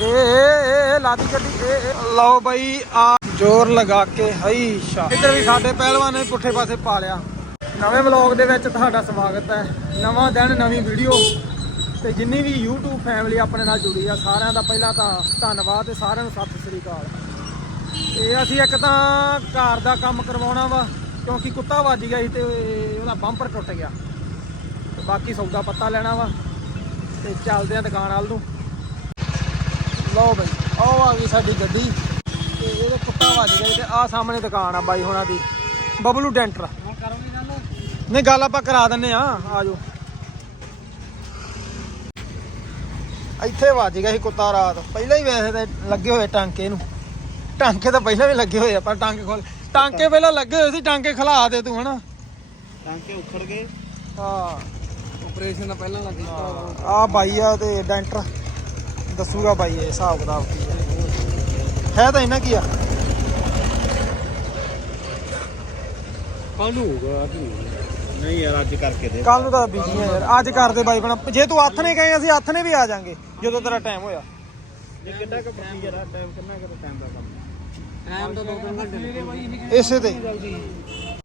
ਏ ਏ ਏ ਲਾਦੀ ਗੱਡੀ, ਏ ਲਓ ਬਈ, ਆ ਜ਼ੋਰ ਲਗਾ ਕੇ ਹਈ ਸ਼ਾ। ਇੱਧਰ ਵੀ ਸਾਡੇ ਪਹਿਲਵਾਨ ਨੇ ਪੁੱਠੇ ਪਾਸੇ ਪਾ ਲਿਆ। ਨਵੇਂ ਵਲੌਗ ਦੇ ਵਿੱਚ ਤੁਹਾਡਾ ਸਵਾਗਤ ਹੈ। ਨਵਾਂ ਦਿਨ, ਨਵੀਂ ਵੀਡੀਓ। ਤੇ ਜਿੰਨੀ ਵੀ YouTube ਫੈਮਿਲੀ ਆਪਣੇ ਨਾਲ ਜੁੜੀ ਆ, ਸਾਰਿਆਂ ਦਾ ਪਹਿਲਾਂ ਤਾਂ ਧੰਨਵਾਦ ਤੇ ਸਾਰਿਆਂ ਨੂੰ ਸਤਿ ਸ੍ਰੀ ਅਕਾਲ। ਤੇ ਅਸੀਂ ਇੱਕ ਤਾਂ ਘਰ ਦਾ ਕੰਮ ਕਰਵਾਉਣਾ ਵਾ, ਕਿਉਂਕਿ ਕੁੱਤਾ ਵੱਜ ਗਿਆ ਸੀ ਤੇ ਉਹਦਾ ਬੰਪਰ ਟੁੱਟ ਗਿਆ। ਤੇ ਬਾਕੀ ਸੌਦਾ ਪੱਤਾ ਲੈਣਾ ਵਾ। ਤੇ ਚੱਲਦੇ ਆ ਦੁਕਾਨ ਵਾਲ ਨੂੰ। ਲਓ ਬਈ ਆਹ ਆ ਗਈ ਸਾਡੀ ਗੱਡੀ। ਤੇ ਇਹਦੇ ਕੁੱਤਾ ਵੱਜ ਗਿਆ ਤੇ ਆਹ ਸਾਹਮਣੇ ਦੁਕਾਨ ਆ ਬਾਈ ਹੋਣਾ ਦੀ। ਬਬਲੂ ਡੈਂਟਰ। ਨਹੀਂ ਗੱਲ ਆਪਾਂ ਕਰਾ ਦਿੰਨੇ ਆ। ਆਜੋ। ਇੱਥੇ ਵੱਜ ਗਿਆ ਸੀ ਕੁੱਤਾ ਰਾਤ। ਪਹਿਲਾਂ ਹੀ ਵੈਸੇ ਤੇ ਲੱਗੇ ਹੋਏ ਟਾਂਕੇ ਨੂੰ। ਟਾਂਕੇ ਤਾਂ ਪਹਿਲਾਂ ਵੀ ਲੱਗੇ ਹੋਏ ਆ ਪਰ ਟਾਂਕੇ ਖੋਲ ਟਾਂਕੇ ਪਹਿਲਾਂ ਲੱਗੇ ਹੋਏ ਸੀ ਟਾਂਕੇ ਖਲਾ ਦੇ ਤੂੰ ਹਨਾ। ਟਾਂਕੇ ਉਖੜ ਗਏ। ਹਾਂ। ਆਪਰੇਸ਼ਨ ਪਹਿਲਾਂ ਲੱਗ ਗਿਆ ਆ ਬਾਈ ਆ ਤੇ ਡੈਂਟਰ। ਦੱਸੂਗਾ ਬਾਈ ਇਹ ਹਿਸਾਬ ਕਿਤਾਬ ਕੀ ਹੈ ਹੈ ਤਾਂ ਇਹਨਾਂ ਕੀ ਆ? ਕੱਲ ਨੂੰ ਹੋਊਗਾ ਅੱਜ ਨਹੀਂ ਨਹੀਂ ਯਾਰ ਅੱਜ ਕਰਕੇ ਦੇ। ਕੱਲ ਨੂੰ ਤਾਂ ਬੀਜੀ ਆ ਯਾਰ। ਅੱਜ ਕਰਦੇ ਬਾਈ ਬਣਾ ਜੇ ਤੂੰ ਹੱਥ ਨੇ ਕਹੇ ਅਸੀਂ ਹੱਥ ਨੇ ਵੀ ਆ ਜਾਾਂਗੇ ਜਦੋਂ ਤੇਰਾ ਟਾਈਮ ਹੋਇਆ। ਇਹ ਕਿੰਨਾ ਕੁ ਬੱਤੀ ਯਾਰ ਟਾਈਮ ਕਿੰਨਾ ਕੁ ਟਾਈਮ ਦਾ ਕੰਮ? ਟਾਈਮ ਤਾਂ 2 ਘੰਟੇ ਇਸੇ ਤੇ।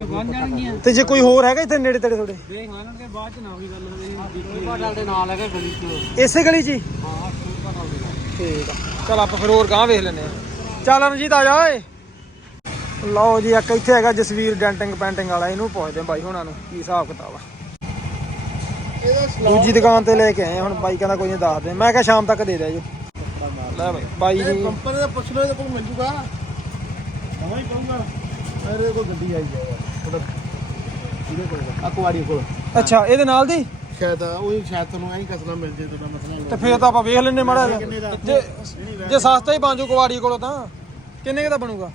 ਬਣ ਜਾਣਗੀਆਂ। ਤੇ ਜੇ ਕੋਈ ਹੋਰ ਹੈਗਾ ਇੱਥੇ ਨੇੜੇ ਤੇੜੇ ਥੋੜੇ ਦੇਖ ਲੈਣਗੇ ਬਾਅਦ ਚ ਨਾ ਵੀ ਗੱਲ ਹੋਵੇ। ਦੀਪਾ ਡਾਲ ਦੇ ਨਾਲ ਹੈਗਾ ਗਲੀ ਚ। ਇਸੇ ਗਲੀ 'ਚ ਹੀ ਠੀਕ ਆ। ਚਲ ਆਪਾਂ ਫਿਰ ਹੋਰ ਗਾਂ ਵੇਖ ਲੈਨੇ ਆ ਚੱਲ ਰਣਜੀਤ ਆ ਜਾ ਓਏ। ਲਓ ਜੀ ਇੱਕ ਇੱਥੇ ਹੈਗਾ ਜਸਵੀਰ ਡੈਂਟਿੰਗ ਪੈਂਟਿੰਗ ਵਾਲਾ ਇਹਨੂੰ ਪੁੱਛਦੇ ਆ ਬਾਈ ਹੁਣਾਂ ਨੂੰ ਕੀ ਹਿਸਾਬ ਕਿਤਾਬ ਆ। ਦੂਜੀ ਦੁਕਾਨ ਤੇ ਲੈ ਕੇ ਆਏ ਆ, ਹੁਣ ਬਾਈ ਕਹਿੰਦਾ ਕੋਈ ਨਹੀਂ ਦੱਸ ਦੇ। ਮੈਂ ਕਿਹਾ ਸ਼ਾਮ ਤੱਕ ਦੇ ਦਿਆ ਜੀ। ਲੈ ਬਾਈ। ਬਾਈ ਜੀ। ਕੰਪਨੀ ਦਾ ਪੁੱਛ ਲਓ ਇਹਦੇ ਕੋਲ ਮਿਲ ਜੂਗਾ? ਨਵਾਂ ਹੀ ਕਹੂੰਗਾ। ਮੇਰੇ ਕੋਲ ਗੱਡੀ ਆਈ ਉਹਦਾ ਇਹਦੇ ਕੋਲ। ਅਕਵਾਰੀ ਕੋਲ। ਅੱਛਾ ਇਹਦੇ ਨਾਲ ਦੀ? ਸ਼ਾਇਦ ਉਹ ਸ਼ਾਇਦ ਤੁਹਾਨੂੰ ਐਂ ਕਸਣਾ ਮਿਲ ਜੇ ਤੁਹਾਡਾ ਮਸਲਾ ਤੇ ਫੇਰ ਤਾਂ ਆਪਾਂ ਵੇਖ ਲੈਨੇ ਮਾੜਾ ਜਿਹਾ। ਕਿੰਨੇ ਦਾ? ਜੇ ਜੇ ਸਸਤਾ ਹੀ ਬਾਂਜੂ ਕੁਵਾੜੀ ਕੋਲੋਂ ਤਾਂ ਕਿੰਨੇ ਕੁ ਦਾ ਬਣੂਗਾ?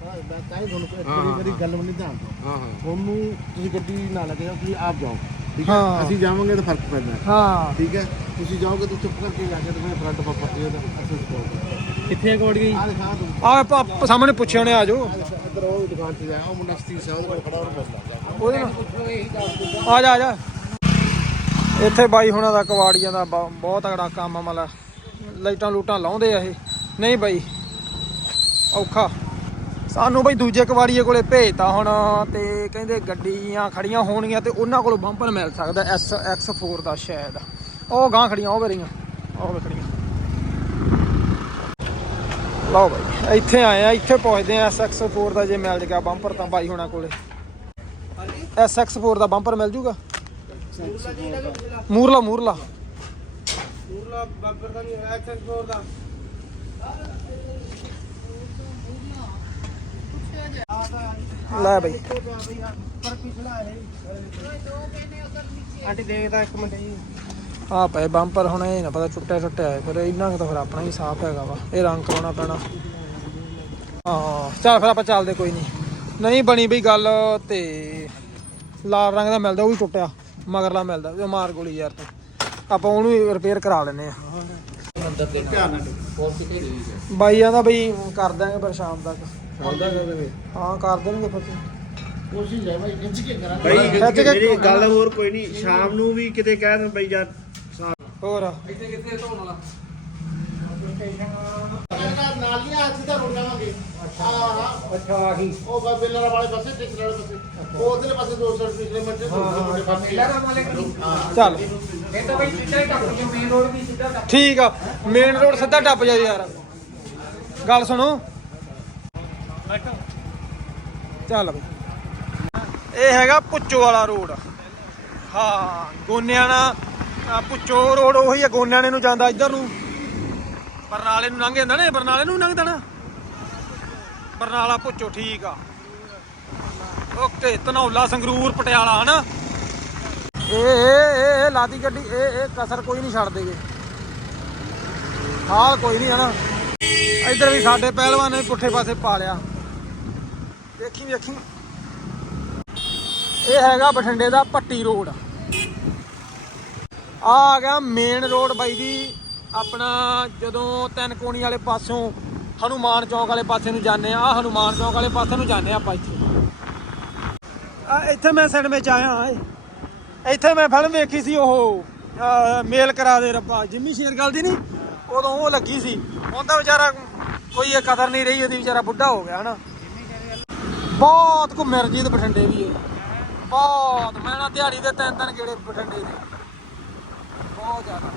ਹਾਂ ਮੈਂ ਤਾਂ ਹੀ ਤੁਹਾਨੂੰ ਇੱਕ ਵਾਰੀ ਮੇਰੀ ਗੱਲ ਮੰਨੀ ਧਿਆਨ ਤੋਂ ਹਾਂ ਹਾਂ। ਤੁਹਾਨੂੰ ਤੁਸੀਂ ਗੱਡੀ ਨਾ ਲੱਗੇ ਜਾਓ ਤੁਸੀਂ ਆਪ ਜਾਓ ਠੀਕ ਹੈ? ਹਾਂ। ਅਸੀਂ ਜਾਵਾਂਗੇ ਤਾਂ ਫ਼ਰਕ ਪੈਂਦਾ। ਹੈ। ਹਾਂ ਠੀਕ ਹੈ? ਤੁਸੀਂ ਜਾਓਗੇ ਤਾਂ ਚੁੱਪ ਕਰਕੇ ਜਾ ਕੇ ਤੇ ਫਰੰਟ ਪਾਪਾ ਤੇ ਉਹਦਾ ਅਸਲ ਕੋਲ ਕਿੱਥੇ ਕੁਵਾੜੀ ਗਈ ਆ ਦਿਖਾ ਦੂੰ ਆ ਆਪਾਂ ਸਾਹਮਣੇ ਪੁੱਛੇ ਹੋਣੇ ਆਜੋ ਇੱਧਰ ਉਹ ਦੁਕਾਨ ਤੇ ਜਾਇਆ ਉਹ ਮੁੰਡਾ ਸਤੀ ਸਾਹਿਬ ਕੋਲ ਖੜਾ ਉਹਨੂੰ ਮਿਲਦਾ ਉਹਦੇ ਨਾਲ। ਆ ਜਾ ਆ ਜਾ। ਇੱਥੇ ਬਾਈ ਹੁਣਾਂ ਦਾ ਕਵਾੜੀਆਂ ਦਾ ਬਹੁਤ ਤਗੜਾ ਕੰਮ ਆ ਮਤਲਬ ਲਾਈਟਾਂ ਲੂਟਾਂ ਲਾਉਂਦੇ ਆ ਇਹ। ਨਹੀਂ ਬਾਈ ਔਖਾ। ਸਾਨੂੰ ਬਈ ਦੂਜੇ ਕਵਾੜੀਏ ਕੋਲੇ ਭੇਜਤਾ ਹੁਣ ਤੇ ਕਹਿੰਦੇ ਗੱਡੀਆਂ ਖੜੀਆਂ ਹੋਣਗੀਆਂ ਤੇ ਉਹਨਾਂ ਕੋਲੋਂ ਬੰਪਰ ਮਿਲ ਸਕਦਾ ਐਸ X4 ਦਾ ਸ਼ਾਇਦ। ਉਹ ਗਾਂ ਖੜੀਆਂ ਉਹ ਵੇਰੀਆਂ ਉਹ ਖੜੀਆਂ। ਲਓ ਬਾਈ ਇੱਥੇ ਆਏ ਆ ਇੱਥੇ ਪਹੁੰਚਦੇ ਆ SX4 ਦਾ ਜੇ ਮਿਲ ਗਿਆ ਬੰਪਰ ਤਾਂ ਬਾਈ ਹੁਣਾਂ ਕੋਲੇ। SX4 ਦਾ ਬੰਪਰ ਮਿਲ ਜੂਗਾ? ਮੂਰਲਾ ਮੂਰਲਾ ਪੂਰਾ ਬਾਬਰ ਦਾ ਨਹੀਂ ਐਕਸੈਸ ਫੋਰ ਦਾ। ਲੈ ਬਈ। ਪਰ ਪਿਛਲਾ ਹੈ ਆਂਟੀ ਦੇਖਦਾ ਇੱਕ ਮਿੰਟ ਜੀ। ਆ ਪਏ ਬੰਪਰ ਹੁਣ ਇਹ ਨਾ ਪਤਾ ਟੁੱਟਿਆ ਟੁੱਟਿਆ ਹੈ ਫਿਰ ਇੰਨਾ ਕੁ ਤਾਂ ਫਿਰ ਆਪਣਾ ਹੀ ਸਾਫ਼ ਹੈਗਾ ਵਾ ਇਹ ਰੰਗ ਕਰਾਉਣਾ ਪੈਣਾ। ਹਾਂ ਚੱਲ ਫਿਰ ਆਪਾਂ ਚੱਲਦੇ ਕੋਈ ਨਹੀਂ। ਨਹੀਂ ਬਣੀ ਬਈ ਗੱਲ ਤੇ ਲਾਲ ਰੰਗ ਦਾ ਮਿਲਦਾ ਉਹ ਵੀ ਟੁੱਟਿਆ। ਮਗਰਲਾ ਮਿਲਦਾ ਉਹ ਮਾਰ ਗੋਲੀ ਯਾਰ ਤੂੰ। ਆਪਾਂ ਉਹਨੂੰ ਰਿਪੇਅਰ ਕਰਾ ਲੈਨੇ ਆ ਧਿਆਨ ਨਾਲ ਬਾਈ ਆਂਦਾ ਬਈ ਕਰ ਦਾਂਗੇ ਪਰ ਸ਼ਾਮ ਤੱਕ। ਆਉਂਦਾ ਕਦੇ ਹਾਂ ਕਰ ਦੇਣਗੇ ਫਿਰ। ਕੋਸ਼ਿਸ਼ ਹੈ ਭਾਈ ਖਿੱਚ ਕੇ ਕਰਾਂ ਬਈ, ਮੇਰੀ ਗੱਲ ਹੋਰ ਕੋਈ ਨਹੀਂ ਸ਼ਾਮ ਨੂੰ ਵੀ ਕਿਤੇ ਕਹਿ ਦੇਣ ਬਈ ਯਾਰ ਹੋਰ। ਨਾਲ ਹੀ ਅੱਜ ਦਾ ਰੋਡ ਜਾਵਾਂਗੇ ਹਾਂ ਅੱਛਾ ਆ ਗਈ ਉਹ ਬਾਬੇਲਰ ਵਾਲੇ ਪਾਸੇ ਟਿਕਰ ਵਾਲੇ ਪਾਸੇ ਉਹ ਉਧਰਲੇ ਪਾਸੇ 200 ਕਿਲੋਮੀਟਰ ਦੂਸਰੇ ਪਾਸੇ ਹਾਂ ਚੱਲ। ਠੀਕ ਆ ਮੇਨ ਰੋਡ ਸਿੱਧਾ ਟੱਪ ਜਾ ਯਾਰ। ਗੱਲ ਸੁਣੋ। ਚੱਲ ਬਈ। ਇਹ ਹੈਗਾ ਪੁੱਚੋ ਵਾਲਾ ਰੋਡ। ਹਾਂ, ਗੋਨਿਆਣਾ, ਆਹ ਪੁੱਚੋ ਰੋਡ ਉਹੀ ਹੈ ਗੋਨਿਆਣੇ ਨੂੰ ਜਾਂਦਾ ਇੱਧਰ ਨੂੰ। ਬਰਨਾਲੇ ਨੂੰ ਲੰਘ ਜਾਂਦਾ ਨਾ, ਇਹ ਬਰਨਾਲੇ ਨੂੰ ਲੰਘ ਦੇਣਾ ਬਰਨਾਲਾ ਪੁੱਛੋ, ਠੀਕ ਆ। ਓਕੇ ਧਨੌਲਾ, ਸੰਗਰੂਰ, ਪਟਿਆਲਾ, ਹਨਾ? ਇਹ ਇਹ ਇਹ ਲਾਦੀ ਗੱਡੀ, ਇਹ ਇਹ ਕਸਰ ਕੋਈ ਨਹੀਂ ਛੱਡ ਦੇਗੇ। ਹਾਲ ਕੋਈ ਨਹੀਂ, ਹਨਾ? ਇੱਧਰ ਵੀ ਸਾਡੇ ਪਹਿਲਵਾਨ ਨੇ ਪੁੱਠੇ ਪਾਸੇ ਪਾ ਲਿਆ। ਵੇਖੀ ਵੇਖੀ। ਇਹ ਹੈਗਾ ਬਠਿੰਡੇ ਦਾ ਪੱਟੀ ਰੋਡ। ਆ ਆ ਗਿਆ ਮੇਨ ਰੋਡ ਬਾਈ ਦੀ ਆਪਣਾ ਜਦੋਂ ਤਿੰਨ ਕੋਣੀ ਵਾਲੇ ਪਾਸੋਂ ਹਨੂਮਾਨ ਚੌਕ ਵਾਲੇ ਪਾਸੇ ਨੂੰ ਜਾਂਦੇ ਆ ਆਹ ਹਨੂਮਾਨ ਚੌਕ ਵਾਲੇ ਪਾਸੇ ਨੂੰ ਜਾਂਦੇ ਆ ਆਪਾਂ ਇੱਥੇ। ਆ ਇੱਥੇ ਮੈਂ ਸਿਨੇਮੇ ਚ ਆਇਆ ਹਾਂ ਇੱਥੇ ਮੈਂ ਫਿਲਮ ਵੇਖੀ ਸੀ ਉਹ ਅਹ, ਮੇਲ ਕਰਾ ਦੇ ਰੱਬਾ ਜਿੰਮੀ ਸ਼ੇਰਗਿੱਲ ਦੀ ਨਹੀਂ ਉਦੋਂ ਉਹ ਲੱਗੀ ਸੀ। ਉਹਦਾ ਵਿਚਾਰਾ ਕੋਈ ਇਹ ਕਦਰ ਨਹੀਂ ਰਹੀ ਉਹਦੀ ਵਿਚਾਰਾ ਬੁੱਢਾ ਹੋ ਗਿਆ ਹਨਾ। ਬਹੁਤ ਘੁੰਮੇ ਰਜੀਤ ਬਠਿੰਡੇ ਵੀ ਹੈ ਬਹੁਤ ਮੈਂ ਨਾ ਦਿਹਾੜੀ ਦੇ ਤਿੰਨ ਤਿੰਨ ਗੇੜੇ ਬਠਿੰਡੇ ਦੇ। ਬਹੁਤ ਜ਼ਿਆਦਾ।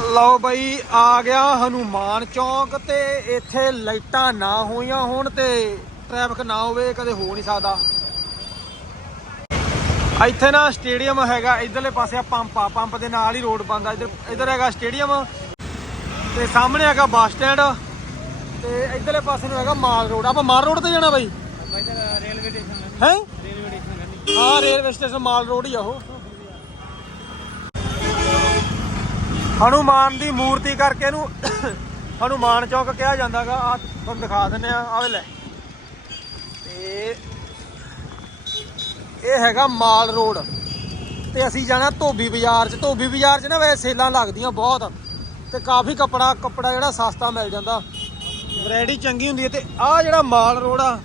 ਲਓ ਬਈ ਆ ਗਿਆ ਹਨੂਮਾਨ ਚੌਂਕ ਤੇ ਇੱਥੇ ਲਾਈਟਾਂ ਨਾ ਹੋਈਆਂ ਹੋਣ ਤੇ ਟ੍ਰੈਫਿਕ ਨਾ ਹੋਵੇ ਕਦੇ ਹੋ ਨਹੀਂ ਸਕਦਾ। ਇੱਥੇ ਨਾ ਸਟੇਡੀਅਮ ਹੈਗਾ ਇਧਰਲੇ ਪਾਸੇ ਆ ਪੰਪ ਆ ਪੰਪ ਦੇ ਨਾਲ ਹੀ ਰੋਡ ਬੰਦਾ ਇਧਰ ਇਧਰ ਹੈਗਾ ਸਟੇਡੀਅਮ ਤੇ ਸਾਹਮਣੇ ਹੈਗਾ ਬੱਸ ਸਟੈਂਡ ਤੇ ਇਧਰਲੇ ਪਾਸੇ ਨੂੰ ਹੈਗਾ ਮਾਲ ਰੋਡ। ਆਪਾਂ ਮਾਲ ਰੋਡ ਤੇ ਜਾਣਾ ਬਾਈ? ਰੇਲਵੇ ਸਟੇਸ਼ਨ ਹੈ? ਰੇਲਵੇ ਸਟੇਸ਼ਨ ਹਾਂ ਰੇਲਵੇ ਸਟੇਸ਼ਨ ਮਾਲ ਰੋਡ ਹੀ ਆ ਉਹ। ਹਨੂਮਾਨ ਦੀ ਮੂਰਤੀ ਕਰਕੇ ਇਹਨੂੰ ਹਨੂਮਾਨ ਚੌਕ ਕਿਹਾ ਜਾਂਦਾਗਾ। ਆ ਤੁਹਾਨੂੰ ਦਿਖਾ ਦਿੰਨੇ ਆ ਆਵੇ ਲੈ। ਤੇ ਇਹ ਹੈਗਾ ਮਾਲ ਰੋਡ। ਤੇ ਅਸੀਂ ਜਾਣਾ ਧੋਬੀ ਬਾਜ਼ਾਰ 'ਚ। ਧੋਬੀ ਬਾਜ਼ਾਰ 'ਚ ਨਾ ਵੈਸੇ ਸੇਲਾਂ ਲੱਗਦੀਆਂ ਬਹੁਤ। ਤੇ ਕਾਫੀ ਕੱਪੜਾ ਕੱਪੜਾ ਜਿਹੜਾ ਸਸਤਾ ਮਿਲ ਜਾਂਦਾ। ਵੈਰਾਈਟੀ ਚੰਗੀ ਹੁੰਦੀ ਹੈ। ਤੇ ਆਹ ਜਿਹੜਾ ਮਾਲ ਰੋਡ ਆ,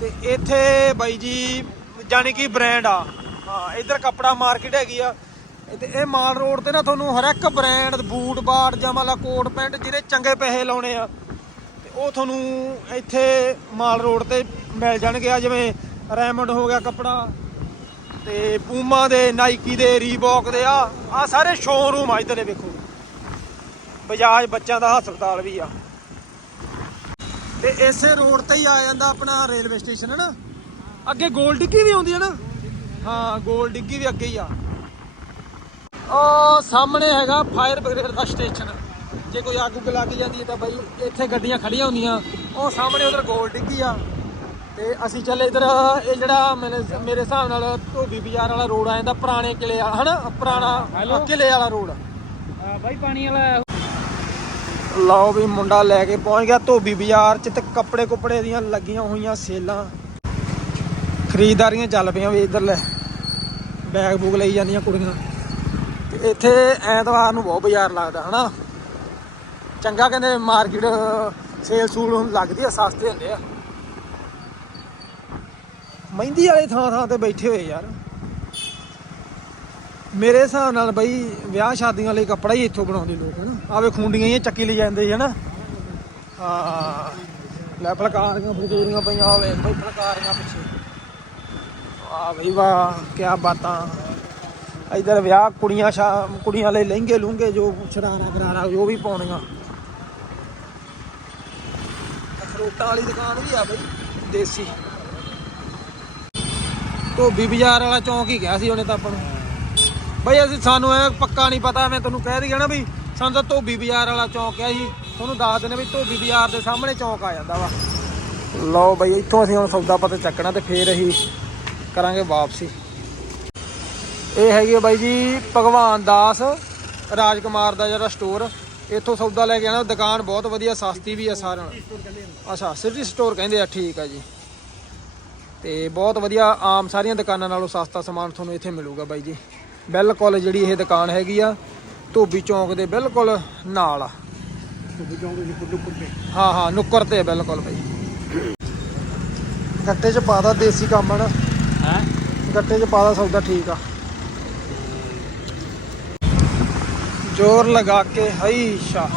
ਤੇ ਇੱਥੇ ਬਾਈ ਜੀ, ਜਾਣੀ ਕਿ ਬ੍ਰਾਂਡ ਆ। ਹਾਂ, ਇੱਧਰ ਕੱਪੜਾ ਮਾਰਕੀਟ ਹੈਗੀ ਆ। ਤੇ ਇਹ ਮਾਲ ਰੋਡ ਤੇ ਨਾ ਤੁਹਾਨੂੰ ਹਰ ਇੱਕ ਬ੍ਰਾਂਡ ਬੂਟ, ਬਾਟ, ਜਾਂ ਮੰਨ ਲਾ ਕੋਟ, ਪੈਂਟ ਜਿਹਦੇ ਚੰਗੇ ਪੈਸੇ ਲਾਉਣੇ ਆ, ਤੇ ਉਹ ਤੁਹਾਨੂੰ ਇੱਥੇ ਮਾਲ ਰੋਡ ਤੇ ਮਿਲ ਜਾਣਗੇ ਆ, ਜਿਵੇਂ ਰੈਮੰਡ ਹੋ ਗਿਆ ਕੱਪੜਾ, ਤੇ ਪੂਮਾ ਦੇ, ਨਾਈਕੀ ਦੇ ਰੀਬੌਕ ਦੇ, ਆ ਆ ਸਾਰੇ ਸ਼ੋਰੂਮ ਆ ਇੱਧਰ ਇਹ ਵੇਖੋ। ਬਜਾਜ ਬੱਚਿਆਂ ਦਾ ਹਸਪਤਾਲ ਵੀ ਆ। ਤੇ ਇਸੇ ਰੋਡ ਤੇ ਹੀ ਆ ਜਾਂਦਾ ਆਪਣਾ ਰੇਲਵੇ ਸਟੇਸ਼ਨ, ਹੈ ਨਾ? ਅੱਗੇ ਗੋਲ ਡਿੱਗੀ ਵੀ ਆਉਂਦੀ ਹੈ ਨਾ? ਹਾਂ, ਗੋਲ ਡਿੱਗੀ ਵੀ ਅੱਗੇ ਹੀ ਆ। ਉਹ ਸਾਹਮਣੇ ਹੈਗਾ ਫਾਇਰ ਬ੍ਰਿਗੇਡ ਦਾ ਸਟੇਸ਼ਨ। ਜੇ ਕੋਈ ਅੱਗ ਉੱਗ ਲੱਗ ਜਾਂਦੀ ਹੈ ਤਾਂ ਬਾਈ ਇੱਥੇ ਗੱਡੀਆਂ ਖੜੀਆਂ ਹੁੰਦੀਆਂ। ਉਹ ਸਾਹਮਣੇ ਉਧਰ ਗੋਲ ਡਿੱਗੀ ਆ। ਤੇ ਅਸੀਂ ਚੱਲੇ ਇਧਰ ਇਹ ਜਿਹੜਾ ਮੇਰੇ ਮੇਰੇ ਹਿਸਾਬ ਨਾਲ ਧੋਬੀ ਬਾਜ਼ਾਰ ਵਾਲਾ ਰੋਡ ਆ ਜਾਂਦਾ ਪੁਰਾਣੇ ਕਿਲੇ ਵਾਲਾ ਹਨਾ? ਪੁਰਾਣਾ ਕਿਲੇ ਵਾਲਾ ਰੋਡ। ਬਾਈ ਪਾਣੀ ਵਾਲਾ ਲਓ ਵੀ ਮੁੰਡਾ ਲੈ ਕੇ ਪਹੁੰਚ ਗਿਆ ਧੋਬੀ ਬਾਜ਼ਾਰ ਚ ਤੇ ਕੱਪੜੇ ਕੁਪੜੇ ਦੀਆਂ ਲੱਗੀਆਂ ਹੋਈਆਂ ਸੇਲਾਂ। ਖਰੀਦਦਾਰੀਆਂ ਚੱਲ ਪਈਆਂ ਵੀ ਇਧਰ ਲੈ। ਬੈਗ ਬੂਗ ਲਈ ਜਾਂਦੀਆਂ ਕੁੜੀਆਂ। ਇੱਥੇ ਐਤਵਾਰ ਨੂੰ ਬਹੁਤ ਬਾਜ਼ਾਰ ਲੱਗਦਾ, ਹਨਾ? ਚੰਗਾ ਕਹਿੰਦੇ ਮਾਰਕੀਟ ਸੇਲ ਸੂਲ ਹੁਣ ਲੱਗਦੀ ਆ, ਸਸਤੇ ਹੁੰਦੇ ਆ। ਮਹਿੰਦੀ ਵਾਲੇ ਥਾਂ ਥਾਂ ਤੇ ਬੈਠੇ ਹੋਏ ਯਾਰ। ਮੇਰੇ ਹਿਸਾਬ ਨਾਲ ਬਈ ਵਿਆਹ ਸ਼ਾਦੀਆਂ ਲਈ ਕੱਪੜਾ ਹੀ ਇੱਥੋਂ ਬਣਾਉਂਦੇ ਲੋਕ, ਹਨਾ? ਆਵੇ ਖੁੰਡੀਆਂ ਹੀ ਚੱਕੀ ਲਈ ਜਾਂਦੇ ਸੀ, ਹਨਾ? ਹਾਂ, ਲੈ ਫਲਕਾਰੀਆਂ ਫਲਕੂਰੀਆਂ ਪਈਆਂ ਆਵੇ ਬਈ ਫਲਕਾਰੀਆਂ ਪਿੱਛੇ। ਵਾਹ ਬਈ ਵਾਹ ਕੀ ਬਾਤਾਂ। ਇਧਰ ਵਿਆਹ ਕੁੜੀਆਂ ਸ਼ਾ ਕੁੜੀਆਂ ਲਈ ਲਹਿੰਗੇ ਲੂੰਗੇ ਜੋ ਸ਼ਰਾਰਾ ਕਰਾਰਾ ਜੋ ਵੀ ਪਾਉਣੀਆਂ। ਅਖਰੋਟਾਂ ਵਾਲੀ ਦੁਕਾਨ ਵੀ ਆ ਬਈ, ਦੇਸੀ। ਧੋਬੀ ਬਾਜ਼ਾਰ ਵਾਲਾ ਚੌਂਕ ਹੀ ਕਿਹਾ ਸੀ ਉਹਨੇ ਤਾਂ ਆਪਾਂ ਨੂੰ। ਬਈ ਅਸੀਂ ਸਾਨੂੰ ਇਹ ਪੱਕਾ ਨਹੀਂ ਪਤਾ ਮੈਂ ਤੁਹਾਨੂੰ ਕਹਿ ਰਹੀ ਨਾ ਵੀ ਸਾਨੂੰ ਤਾਂ ਧੋਬੀ ਬਾਜ਼ਾਰ ਵਾਲਾ ਚੌਂਕ ਆ ਜੀ। ਤੁਹਾਨੂੰ ਦੱਸ ਦਿੰਦੇ ਵੀ ਧੋਬੀ ਬਾਜ਼ਾਰ ਦੇ ਸਾਹਮਣੇ ਚੌਂਕ ਆ ਜਾਂਦਾ ਵਾ। ਲਓ ਬਈ, ਇੱਥੋਂ ਅਸੀਂ ਹੁਣ ਸੌਦਾ ਪਤਾ ਚੱਕਣਾ ਤੇ ਫੇਰ ਅਸੀਂ ਕਰਾਂਗੇ ਵਾਪਸੀ। ਇਹ ਹੈਗੀ ਆ ਬਾਈ ਜੀ ਭਗਵਾਨ ਦਾਸ ਰਾਜਕੁਮਾਰ ਦਾ ਜਿਹੜਾ ਸਟੋਰ ਇੱਥੋਂ ਸੌਦਾ ਲੈ ਕੇ ਆਣਾ ਦੁਕਾਨ ਬਹੁਤ ਵਧੀਆ ਸਸਤੀ ਵੀ ਆ ਸਾਰਿਆਂ ਨਾਲ। ਅੱਛਾ ਸਿਟੀ ਸਟੋਰ ਕਹਿੰਦੇ ਆ ਠੀਕ ਆ ਜੀ। ਤੇ ਬਹੁਤ ਵਧੀਆ ਆਮ ਸਾਰੀਆਂ ਦੁਕਾਨਾਂ ਨਾਲੋਂ ਸਸਤਾ ਸਮਾਨ ਤੁਹਾਨੂੰ ਇੱਥੇ ਮਿਲੂਗਾ ਬਾਈ ਜੀ। ਬਿਲਕੁਲ ਜਿਹੜੀ ਇਹ ਦੁਕਾਨ ਹੈਗੀ ਆ ਧੋਬੀ ਚੌਂਕ ਦੇ ਬਿਲਕੁਲ ਨਾਲ ਆ। ਹਾਂ ਹਾਂ ਨੁੱਕਰ ਤੇ ਆ ਬਿਲਕੁਲ ਬਾਈ। ਗੱਟੇ 'ਚ ਪਾਦਾ ਦੇਸੀ ਕੰਮ ਆ ਨਾ ਹੈ? ਗੱਟੇ 'ਚ ਪਾਦਾ ਸੌਦਾ ਠੀਕ ਆ। ਜ਼ੋਰ ਲਗਾ ਕੇ, ਹਈ ਸ਼ਾ।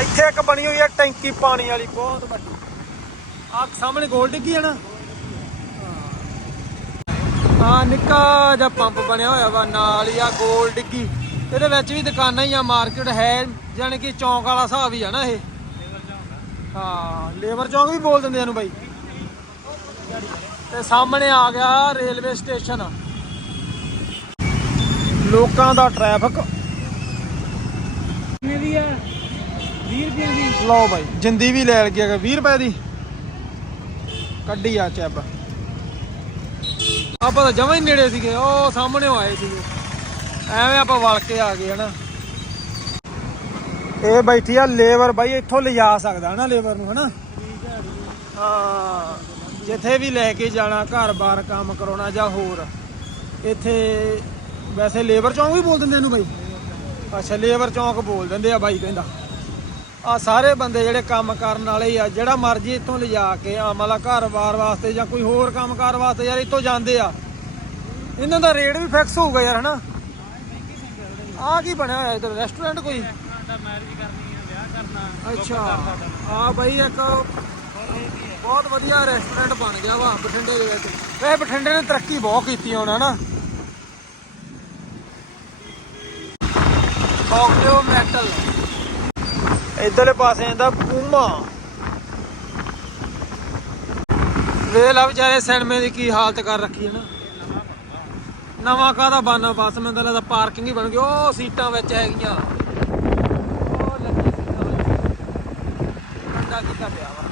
ਇੱਥੇ ਇੱਕ ਬਣੀ ਹੋਈ ਹੈ ਟੈਂਕੀ ਪਾਣੀ ਵਾਲੀ, ਬਹੁਤ ਵੱਡੀ। ਆ ਸਾਹਮਣੇ ਗੋਲ ਡਿੱਗੀ ਹੈ ਨਾ? ਆ ਨਿੱਕਾ ਜਿਹਾ ਪੰਪ ਬਣਿਆ ਹੋਇਆ ਵਾ, ਨਾਲ ਹੀ ਆ ਗੋਲ ਡਿੱਗੀ। ਇਹਦੇ ਵਿੱਚ ਵੀ ਦੁਕਾਨਾਂ ਹੀ ਆ, ਮਾਰਕੀਟ ਹੈ, ਜਾਣੀ ਕਿ ਚੌਂਕ ਵਾਲਾ ਹਿਸਾਬ ਹੀ ਆ ਨਾ ਇਹ। ਹਾਂ, ਲੇਬਰ ਚੌਂਕ ਵੀ ਬੋਲ ਦਿੰਦੇ ਇਹਨੂੰ ਬਾਈ। ਤੇ ਸਾਹਮਣੇ ਆ ਗਿਆ ਰੇਲਵੇ ਸਟੇਸ਼ਨ। ਲੋਕਾਂ ਦਾ ਟ੍ਰੈਫਿਕ ਕਿੰਨੇ ਦੀ ਆ 20 ਰੁਪਏ ਦੀ ਲਓ ਬਾਈ, ਜਿੰਦੀ ਵੀ ਲੈ ਗਿਆ 20 ਰੁਪਏ ਦੀ। ਕੱਢੀ ਆ ਚੈਬ। ਆਪਾਂ ਤਾਂ ਜਮਾਂ ਹੀ ਨੇੜੇ ਸੀਗੇ, ਉਹ ਸਾਹਮਣੇ ਆਏ ਸੀਗੇ। ਐਵੇਂ ਆਪਾਂ ਵਲ ਕੇ ਆ ਗਏ, ਹਨਾ। ਇਹ ਬੈਠੀ ਆ ਲੇਬਰ, ਬਾਈ, ਇੱਥੋਂ ਲਿਜਾ ਸਕਦਾ ਹਨਾ ਲੇਬਰ ਨੂੰ, ਹਨਾ। ਹਾਂ, ਜਿੱਥੇ ਵੀ ਲੈ ਕੇ ਜਾਣਾ, ਘਰ-ਬਾਰ, ਕੰਮ ਕਰਾਉਣਾ ਜਾਂ ਹੋਰ। ਇੱਥੇ ਵੈਸੇ ਲੇਬਰ ਚੌਂਕ ਵੀ ਬੋਲ ਦਿੰਦੇ ਇਹਨੂੰ ਬਾਈ। ਅੱਛਾ, ਲੇਬਰ ਚੌਂਕ ਬੋਲ ਦਿੰਦੇ ਆ ਬਾਈ ਕਹਿੰਦਾ। ਆ ਸਾਰੇ ਬੰਦੇ ਜਿਹੜੇ ਕੰਮ ਕਰਨ ਵਾਲੇ ਹੀ ਆ, ਜਿਹੜਾ ਮਰਜ਼ੀ ਇੱਥੋਂ ਲਿਜਾ ਕੇ ਆਮਲਾ ਘਰ-ਬਾਰ ਵਾਸਤੇ ਜਾਂ ਕੋਈ ਹੋਰ ਕੰਮਕਾਰ ਵਾਸਤੇ ਯਾਰ ਇੱਥੋਂ ਜਾਂਦੇ ਆ। ਇਹਨਾਂ ਦਾ ਰੇਟ ਵੀ ਫਿਕਸ ਹੋਊਗਾ ਯਾਰ, ਹਨਾ? ਆ ਕੀ ਬਣਿਆ ਹੋਇਆ ਇਧਰ? ਰੈਸਟੋਰੈਂਟ ਕੋਈ? ਅੱਛਾ। ਆ ਬਈ ਇੱਕ ਬਹੁਤ ਵਧੀਆ ਰੈਸਟੋਰੈਂਟ ਬਣ ਗਿਆ ਵਾ ਬਠਿੰਡੇ ਦੇ ਵਿੱਚ। ਵੈਸੇ ਬਠਿੰਡੇ ਨੇ ਤਰੱਕੀ ਬਹੁਤ ਕੀਤੀ ਹੁਣ, ਹਨਾ? ਕਾਕਟੇਲ ਮੈਟਲ ਇਧਰਲੇ ਪਾਸੇ ਆਂਦਾ ਪੂਮਾ। ਵੇਖ ਲਾ ਵਿਚਾਰੇ ਸਿਨੇਮੇ ਦੀ ਕੀ ਹਾਲਤ ਕਰ ਰੱਖੀ ਹੈ ਨਾ। ਨਵਾਂ ਕਾਹਦਾ ਬਾਨਾ ਬਸ, ਮੈਨੂੰ ਤਾਂ ਲੱਗਦਾ ਪਾਰਕਿੰਗ ਹੀ ਬਣ ਗਈ। ਉਹ ਸੀਟਾਂ ਵਿੱਚ ਹੈਗੀਆਂ। ਉਹ ਲੱਗੀ ਸੀਟਾਂ ਵਿੱਚ। ਠੰਡਾ ਕੀਤਾ ਪਿਆ ਵਾ।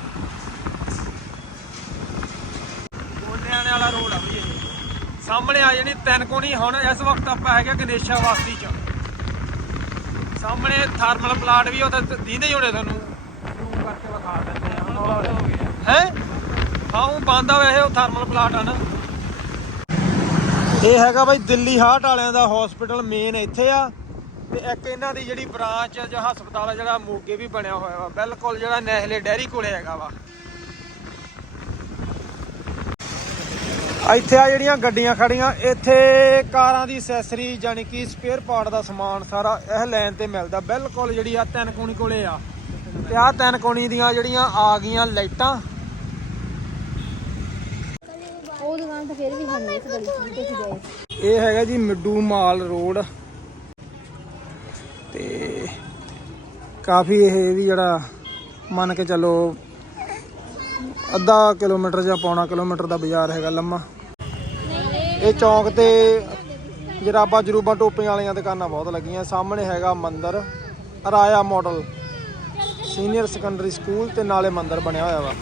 ਗੋਲਿਆਣੇ ਵਾਲਾ ਰੋਡ ਆ ਵੀ ਇਹ। ਸਾਹਮਣੇ ਆ ਜਾਣੀ ਤਿੰਨ ਕੋਣੀ ਹੁਣ ਇਸ ਵਕਤ ਆਪਾਂ ਹੈਗੇ ਗਣੇਸ਼ਾ ਵਾਸਤੀ ਚ। ਸਾਹਮਣੇ ਥਰਮਲ ਪਲਾਟ ਵੀ ਉਹ ਦੀਂਦੇ ਹੀ ਹੋਣੇ ਤੁਹਾਨੂੰ। ਜ਼ੂਮ ਕਰਕੇ ਵਿਖਾ ਦਿੰਦੇ ਆ ਹੈ? ਹਾਂ, ਉਹ ਬੰਦ ਆ ਵੈਸੇ, ਉਹ ਥਰਮਲ ਪਲਾਟ ਆ ਨਾ। ਇਹ ਹੈਗਾ ਬਾਈ ਦਿੱਲੀ ਹਾਰਟ ਵਾਲਿਆਂ ਦਾ ਹਸਪੀਟਲ ਮੇਨ ਇੱਥੇ ਆ। ਤੇ ਇੱਕ ਇਹਨਾਂ ਦੀ ਜਿਹੜੀ ਬ੍ਰਾਂਚ ਜਾਂ ਹਸਪਤਾਲ ਆ, ਜਿਹੜਾ ਮੋਗੇ ਵੀ ਬਣਿਆ ਹੋਇਆ ਵਾ, ਬਿਲਕੁਲ ਜਿਹੜਾ ਨਹਿਲੇ ਡੈਰੀ ਕੋਲੇ ਹੈਗਾ ਵਾ। ਇੱਥੇ ਆ ਜਿਹੜੀਆਂ ਗੱਡੀਆਂ ਖੜੀਆਂ ਇੱਥੇ ਕਾਰਾਂ ਦੀ ਐਕਸੈਸਰੀ ਯਾਨੀ ਕਿ ਸਪੇਅਰ ਪਾਰਟ ਦਾ ਸਮਾਨ ਸਾਰਾ ਇਹ ਲਾਈਨ ਤੇ ਮਿਲਦਾ। ਬਿਲਕੁਲ ਜਿਹੜੀ ਆ ਤਿੰਨ ਕੋਣੀ ਕੋਲੇ ਆ। ਤੇ ਆ ਤਿੰਨ ਕੋਣੀ ਦੀਆਂ ਜਿਹੜੀਆਂ ਆ ਗਈਆਂ ਲਾਈਟਾਂ। ਉਹ ਦੁਕਾਨ ਤਾਂ ਫਿਰ ਵੀ ਹਨ ਇਸ ਗਲੀ ਚ ਜਿੱਥੇ ਅਸੀਂ ਗਏ ਇਹ ਹੈਗਾ ਜੀ ਮਿੱਡੂ ਮਾਲ ਰੋਡ। ਤੇ ਕਾਫੀ ਇਹ ਵੀ ਜਿਹੜਾ ਮੰਨ ਕੇ ਚੱਲੋ ਅੱਧਾ ਕਿਲੋਮੀਟਰ ਜਾਂ ਪੌਣਾ ਕਿਲੋਮੀਟਰ ਦਾ ਬਾਜ਼ਾਰ ਹੈਗਾ ਲੰਮਾ। ਇਹ ਚੌਂਕ ਤੇ ਜਰਾਬਾਂ ਜਰੂਬਾਂ ਟੋਪੀਆਂ ਵਾਲੀਆਂ ਦੁਕਾਨਾਂ ਬਹੁਤ ਲੱਗੀਆਂ। ਸਾਹਮਣੇ ਹੈਗਾ ਮੰਦਿਰ, Rayya model senior secondary school ਤੇ ਨਾਲੇ ਮੰਦਿਰ ਬਣਿਆ ਹੋਇਆ ਵਾ।